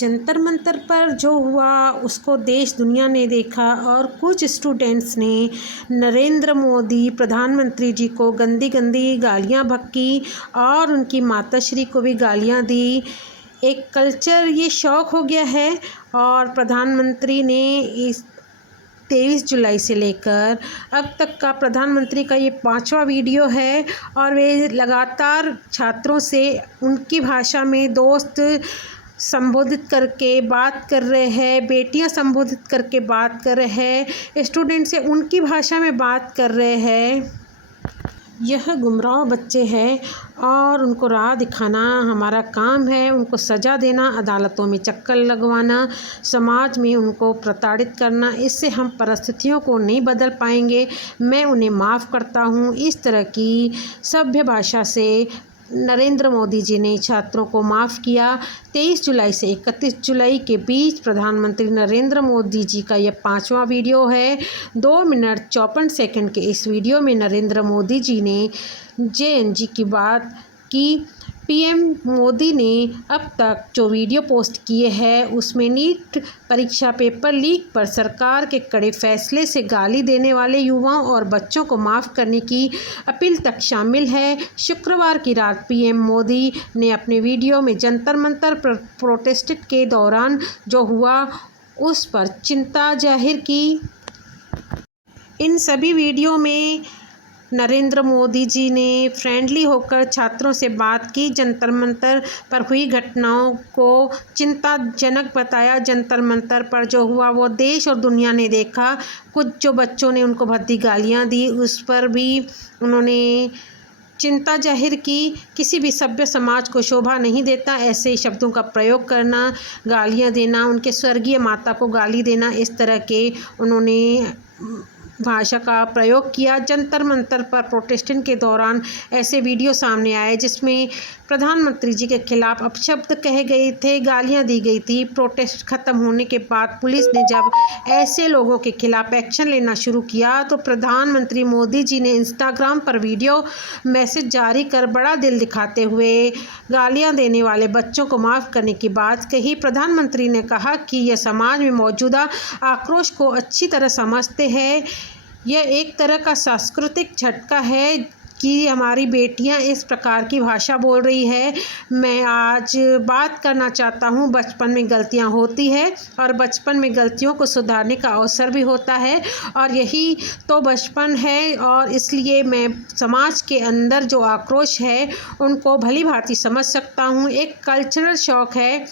जंतर मंतर पर जो हुआ उसको देश दुनिया ने देखा और कुछ स्टूडेंट्स ने नरेंद्र मोदी प्रधानमंत्री जी को गंदी गंदी गालियां बक्की और उनकी माताश्री को भी गालियां दी। एक कल्चर ये शौक हो गया है और प्रधानमंत्री ने इस 23 जुलाई से लेकर अब तक का प्रधानमंत्री का ये 5वां वीडियो है और वे लगातार छात्रों से उनकी भाषा में दोस्त संबोधित करके बात कर रहे हैं, बेटियां संबोधित करके बात कर रहे हैं, स्टूडेंट से उनकी भाषा में बात कर रहे हैं। यह गुमराह बच्चे हैं और उनको राह दिखाना हमारा काम है, उनको सज़ा देना, अदालतों में चक्कर लगवाना, समाज में उनको प्रताड़ित करना। इससे हम परिस्थितियों को नहीं बदल पाएंगे। मैं उन्हें माफ़ करता हूँ। इस तरह की सभ्य भाषा से नरेंद्र मोदी जी ने छात्रों को माफ़ किया। 23 जुलाई से 31 जुलाई के बीच प्रधानमंत्री नरेंद्र मोदी जी का यह 5वां वीडियो है। 2 मिनट 54 सेकंड के इस वीडियो में नरेंद्र मोदी जी ने JNG की बात की। PM मोदी ने अब तक जो वीडियो पोस्ट किए हैं उसमें नीट परीक्षा पेपर लीक पर सरकार के कड़े फैसले से गाली देने वाले युवाओं और बच्चों को माफ़ करने की अपील तक शामिल है। शुक्रवार की रात PM मोदी ने अपने वीडियो में जंतर मंतर प्रोटेस्ट के दौरान जो हुआ उस पर चिंता जाहिर की। इन सभी वीडियो में नरेंद्र मोदी जी ने फ्रेंडली होकर छात्रों से बात की, जंतर मंतर पर हुई घटनाओं को चिंताजनक बताया। जंतर मंतर पर जो हुआ वो देश और दुनिया ने देखा। कुछ जो बच्चों ने उनको भद्दी गालियां दी उस पर भी उन्होंने चिंता जाहिर की। किसी भी सभ्य समाज को शोभा नहीं देता ऐसे शब्दों का प्रयोग करना, गालियां देना, उनके स्वर्गीय माता को गाली देना, इस तरह के उन्होंने भाषा का प्रयोग किया। जंतर मंतर पर प्रोटेस्टिंग के दौरान ऐसे वीडियो सामने आए जिसमें प्रधानमंत्री जी के खिलाफ अपशब्द कहे गए थे, गालियां दी गई थी। प्रोटेस्ट खत्म होने के बाद पुलिस ने जब ऐसे लोगों के खिलाफ एक्शन लेना शुरू किया तो प्रधानमंत्री मोदी जी ने इंस्टाग्राम पर वीडियो मैसेज जारी कर बड़ा दिल दिखाते हुए गालियां देने वाले बच्चों को माफ़ करने की बात कही। प्रधानमंत्री ने कहा कि यह समाज में मौजूदा आक्रोश को अच्छी तरह समझते हैं। यह एक तरह का सांस्कृतिक झटका है कि हमारी बेटियां इस प्रकार की भाषा बोल रही है। मैं आज बात करना चाहता हूं, बचपन में गलतियां होती है और बचपन में गलतियों को सुधारने का अवसर भी होता है और यही तो बचपन है और इसलिए मैं समाज के अंदर जो आक्रोश है उनको भली भांति समझ सकता हूं। एक कल्चरल शौक है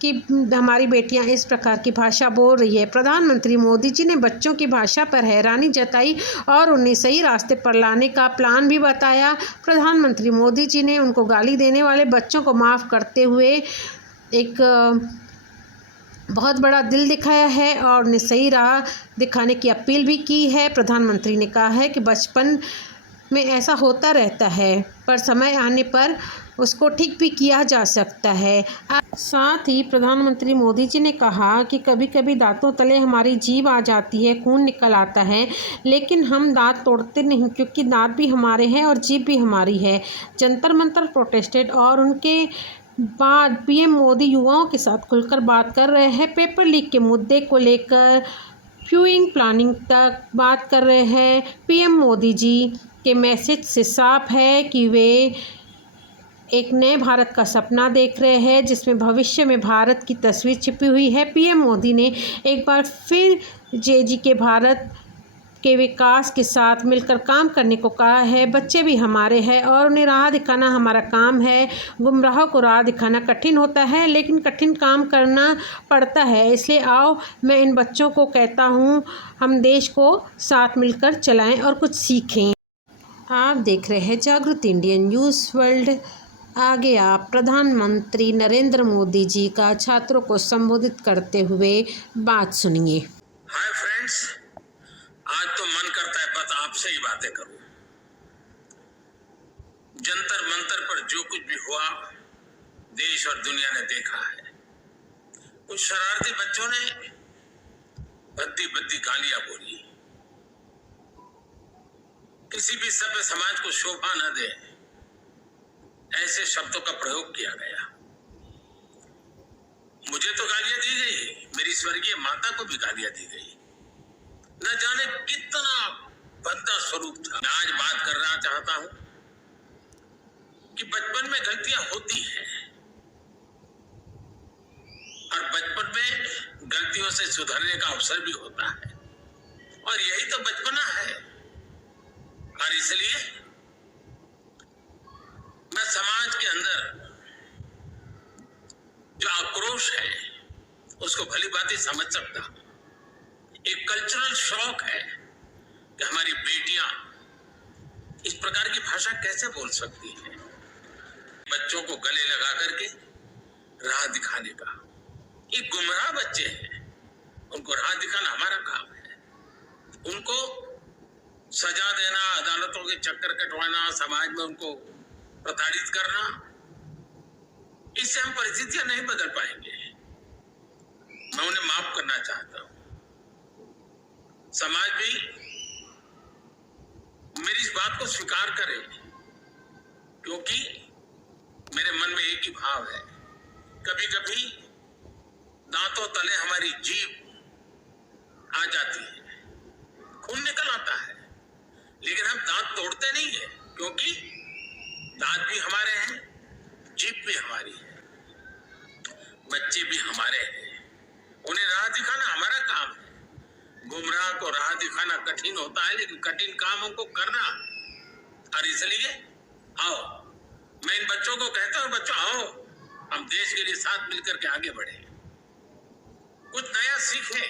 कि हमारी बेटियां इस प्रकार की भाषा बोल रही है। प्रधानमंत्री मोदी जी ने बच्चों की भाषा पर हैरानी जताई और उन्हें सही रास्ते पर लाने का प्लान भी बताया। प्रधानमंत्री मोदी जी ने उनको गाली देने वाले बच्चों को माफ़ करते हुए एक बहुत बड़ा दिल दिखाया है और उन्हें सही राह दिखाने की अपील भी की है। प्रधानमंत्री ने कहा है कि बचपन में ऐसा होता रहता है पर समय आने पर उसको ठीक भी किया जा सकता है। साथ ही प्रधानमंत्री मोदी जी ने कहा कि कभी कभी दांतों तले हमारी जीभ आ जाती है, खून निकल आता है, लेकिन हम दांत तोड़ते नहीं क्योंकि दांत भी हमारे हैं और जीभ भी हमारी है। जंतर मंतर प्रोटेस्टेड और उनके बाद PM मोदी युवाओं के साथ खुलकर बात कर रहे हैं। पेपर लीक के मुद्दे को लेकर फ्यूइंग प्लानिंग तक बात कर रहे हैं। PM मोदी जी के मैसेज से साफ है कि वे एक नए भारत का सपना देख रहे हैं जिसमें भविष्य में भारत की तस्वीर छिपी हुई है। PM मोदी ने एक बार फिर JG के भारत के विकास के साथ मिलकर काम करने को कहा है। बच्चे भी हमारे हैं और उन्हें राह दिखाना हमारा काम है। गुमराहों को राह दिखाना कठिन होता है लेकिन कठिन काम करना पड़ता है। इसलिए आओ मैं इन बच्चों को कहता हूँ हम देश को साथ मिलकर चलाएं और कुछ सीखें। आप देख रहे हैं जागृति इंडियन न्यूज़ वर्ल्ड। आगे आप प्रधानमंत्री नरेंद्र मोदी जी का छात्रों को संबोधित करते हुए बात सुनिए। हाय फ्रेंड्स, आज तो मन करता है बस आपसे ही बातें करूं। जंतर मंतर पर जो कुछ भी हुआ देश और दुनिया ने देखा है। कुछ शरारती बच्चों ने भद्दी भद्दी गालियां बोली। किसी भी सभ्य समाज को शोभा न दे ऐसे शब्दों का प्रयोग किया गया। मुझे तो गालियां दी गई, मेरी स्वर्गीय माता को भी गालियां दी गई। न जाने कितना भद्दा स्वरूप था। मैं आज बात करना चाहता हूं कि बचपन में गलतियां होती हैं और बचपन में गलतियों से सुधरने का अवसर भी होता है, और यही तो बचपना है। और इसलिए मैं समाज के अंदर जो आक्रोश है उसको भली भांति समझ सकता हूं। एक कल्चरल शौक है कि हमारी बेटियां इस प्रकार की भाषा कैसे बोल सकती हैं। बच्चों को गले लगा करके राह दिखाने का, ये गुमराह बच्चे हैं, उनको राह दिखाना हमारा काम है। उनको सजा देना, अदालतों के चक्कर कटवाना, समाज में उनको प्रताड़ित करना, इससे हम परिस्थितियां नहीं बदल पाएंगे। मैं उन्हें माफ करना चाहता हूं। समाज भी मेरी इस बात को स्वीकार करे, क्योंकि मेरे मन में एक ही भाव है। कभी कभी दांतों तले हमारी जीभ आ जाती है, खून निकल आता है, लेकिन हम दांत तोड़ते नहीं है, क्योंकि दांत भी हमारे हैं, जीभ भी हमारी है, बच्चे भी हमारे हैं। उन्हें राह दिखाना हमारा काम है। गुमराह को राह दिखाना कठिन होता है, लेकिन कठिन कामों को करना। और इसलिए आओ, मैं इन बच्चों को कहता हूं, बच्चों आओ, हम देश के लिए साथ मिलकर के आगे बढ़े, कुछ नया सीखे,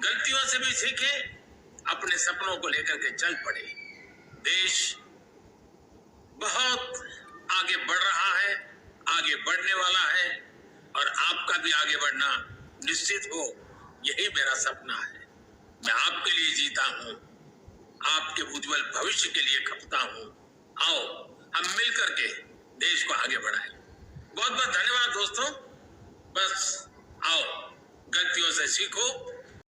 गलतियों से भी सीखे, अपने सपनों को लेकर के चल पड़े। देश बहुत आगे बढ़ रहा है, आगे बढ़ने वाला है, और आपका भी आगे बढ़ना निश्चित हो, यही मेरा सपना है। मैं आपके लिए जीता हूं, आपके उज्जवल भविष्य के लिए खपता हूं। आओ हम मिल करके देश को आगे बढ़ाएं। बहुत बहुत धन्यवाद दोस्तों। बस आओ, गलतियों से सीखो,